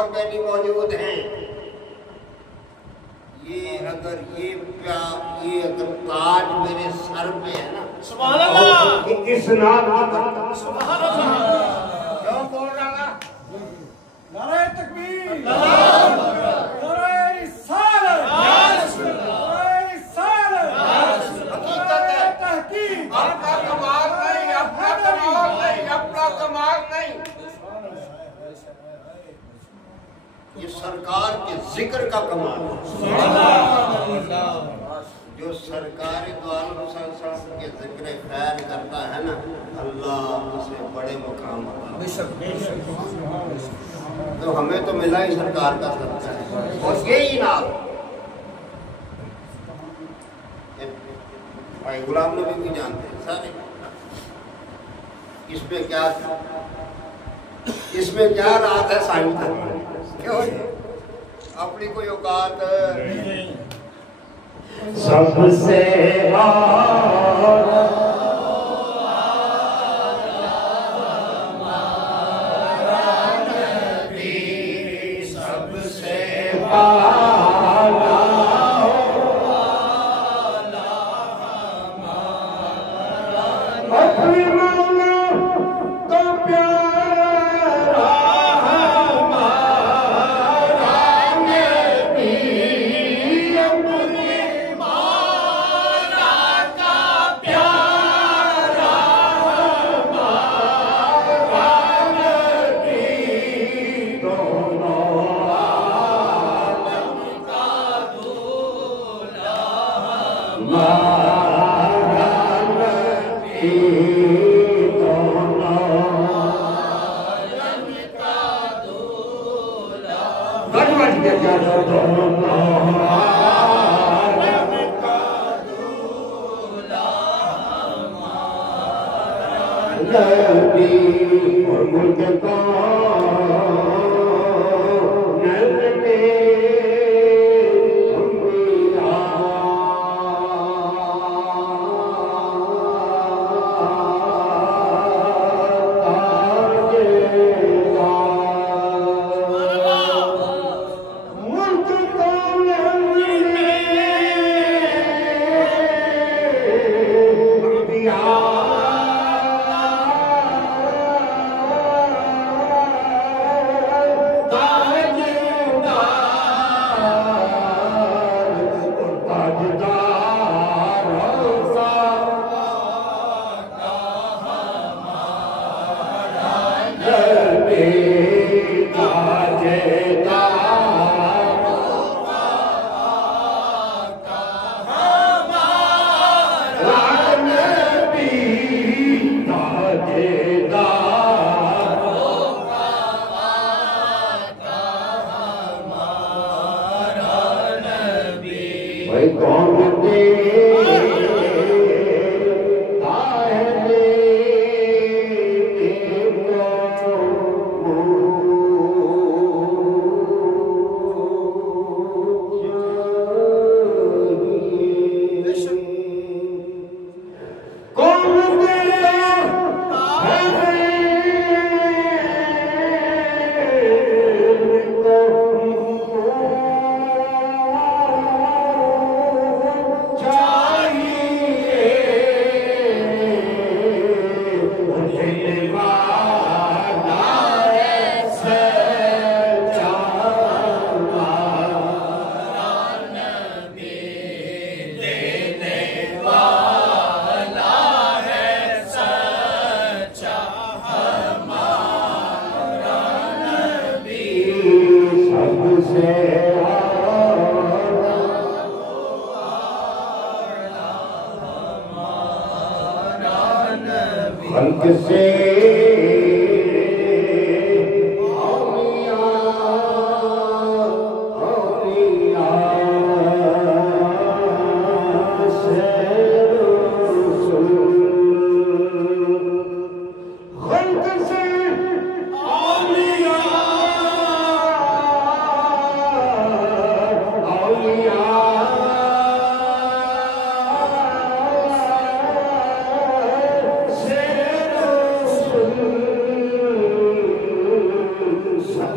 और बैनी मौजूद हैं। ये अगर ताज मेरे सर पे है ना, सुभान अल्लाह, कि इस नाम सुभान अल्लाह, क्यों बोल रहा? नारे तकबीर, नारे रिसालत, नारे रिसालत, हकीकत है, तहकीक, अपना कमाल नहीं, अपना कमाल नहीं, अपना कमाल नहीं, ये सरकार के जिक्र का कमाल है। जो सरकार दो आलम के जिक्र खैर करता है ना, अल्लाह उसे बड़े मुकाम देता है। तो हमें तो मिला ही सरकार का सत्ता है, और यही नाम भाई गुलाम नबी भी जानते हैं सारे। इसमें क्या रात है साइंस? क्यों अपनी कोई औकात सबसे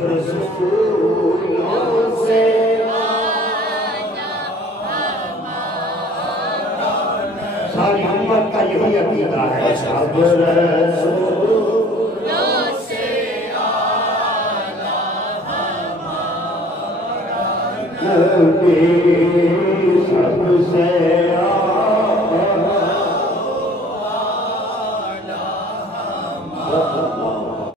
Rasul कीता है सब रसूलों से आला हमारा नबी